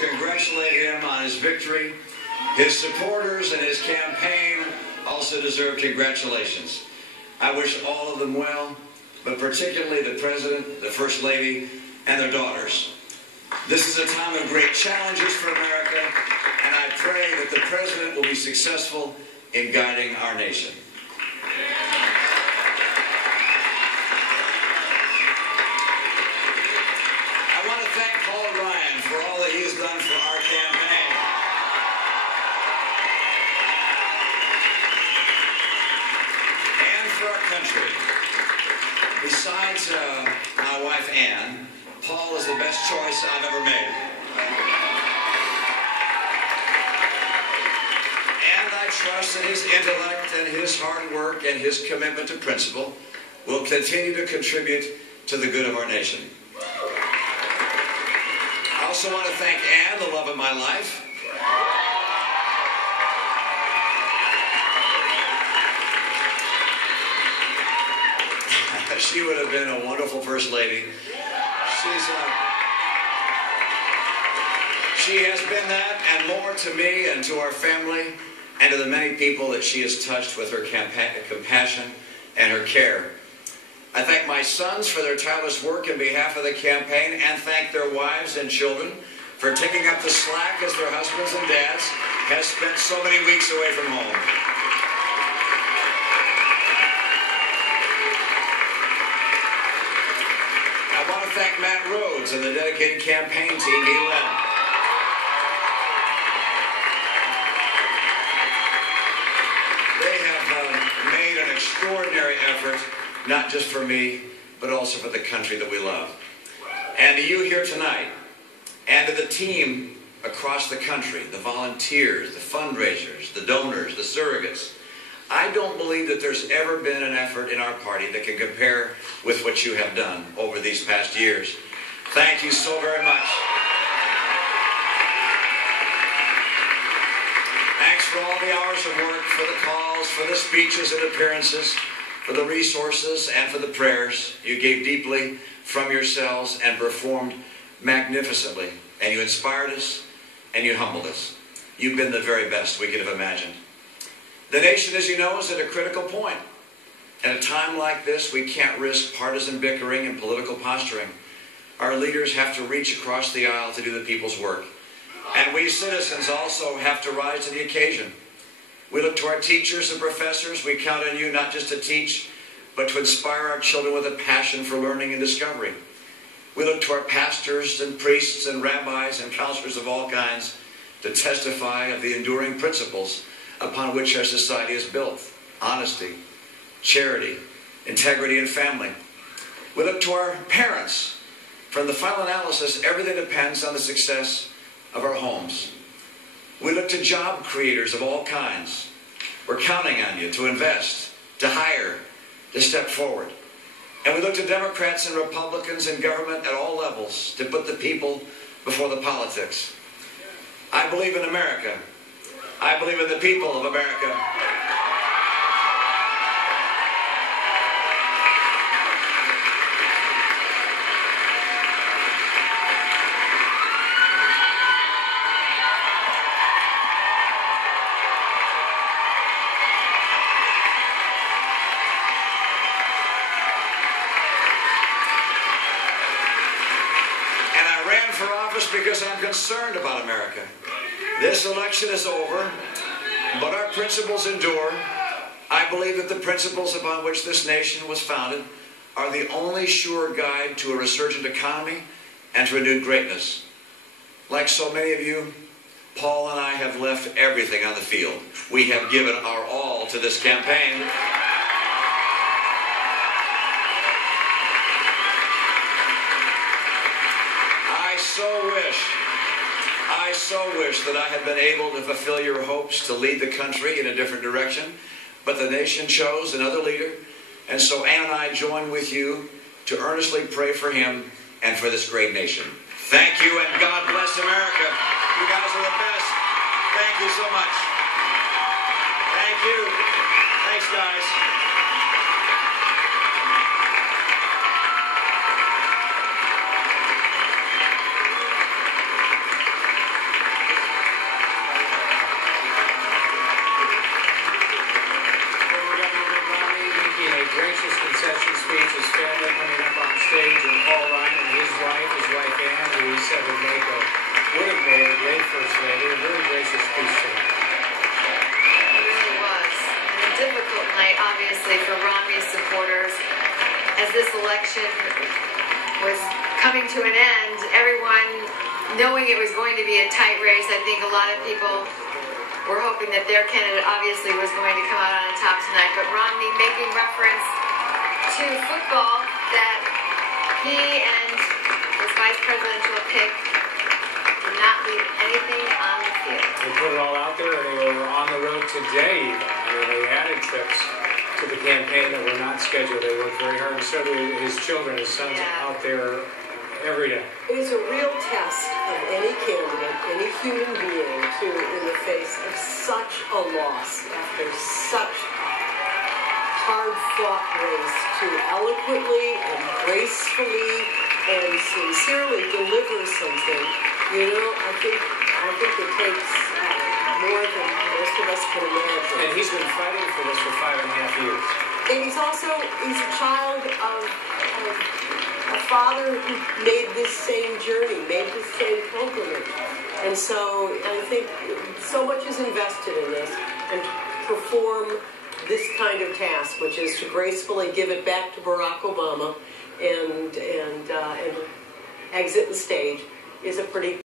congratulate him on his victory. His supporters and his campaign also deserve congratulations. I wish all of them well, but particularly the President, the First Lady, and their daughters. This is a time of great challenges for America, and I pray that the President will be successful in guiding our nation. I want to thank Paul Ryan for all that he's done for our campaign. And for our country. Besides my wife, Ann, Paul is the best choice I've ever made. And I trust that his intellect and his hard work and his commitment to principle will continue to contribute to the good of our nation. I also want to thank Ann, the love of my life. She would have been a wonderful First Lady. She has been that and more to me and to our family and to the many people that she has touched with her compassion and her care. I thank my sons for their tireless work in behalf of the campaign and thank their wives and children for taking up the slack as their husbands and dads have spent so many weeks away from home. I want to thank Matt Rhodes and the dedicated campaign team he led. They have made an extraordinary effort, not just for me, but also for the country that we love. And to you here tonight, and to the team across the country, the volunteers, the fundraisers, the donors, the surrogates, I don't believe that there's ever been an effort in our party that can compare with what you have done over these past years. Thank you so very much. Thanks for all the hours of work, for the calls, for the speeches and appearances, for the resources and for the prayers. You gave deeply from yourselves and performed magnificently. And you inspired us and you humbled us. You've been the very best we could have imagined. The nation, as you know, is at a critical point. At a time like this, we can't risk partisan bickering and political posturing. Our leaders have to reach across the aisle to do the people's work. And we citizens also have to rise to the occasion. We look to our teachers and professors. We count on you not just to teach, but to inspire our children with a passion for learning and discovery. We look to our pastors and priests and rabbis and counselors of all kinds to testify of the enduring principles upon which our society is built: honesty, charity, integrity, and family. We look to our parents. From the final analysis, everything depends on the success of our homes. We look to job creators of all kinds. We're counting on you to invest, to hire, to step forward. And we look to Democrats and Republicans in government at all levels to put the people before the politics. I believe in America. I believe in the people of America. And I ran for office because I'm concerned about America. This election is over, but our principles endure. I believe that the principles upon which this nation was founded are the only sure guide to a resurgent economy and to renewed greatness. Like so many of you, Paul and I have left everything on the field. We have given our all to this campaign. I so wish that I had been able to fulfill your hopes to lead the country in a different direction, but the nation chose another leader, and so Ann and I join with you to earnestly pray for him and for this great nation. Thank you, and God bless America. You guys are the best. Thank you so much. Thank you. Thanks, guys. obviously, for Romney's supporters. As this election was coming to an end, everyone knowing it was going to be a tight race, I think a lot of people were hoping that their candidate obviously was going to come out on top tonight. But Romney making reference to football, that he and his vice presidential pick did not leave anything on the field. They put it all out there, and they were on the road today even. I mean, they added trips to the campaign that were not scheduled. They worked very hard, and so do his children, his sons, out there every day. It is a real test of any candidate, any human being, in the face of such a loss, after such a hard-fought race, to eloquently and gracefully and sincerely deliver something. You know, I think it takes more than most of us can imagine. And he's been fighting for this for 5.5 years. And he's a child of a father who made this same journey, made this same pilgrimage. And so I think so much is invested in this, and to perform this kind of task, which is to gracefully give it back to Barack Obama and exit the stage, is a pretty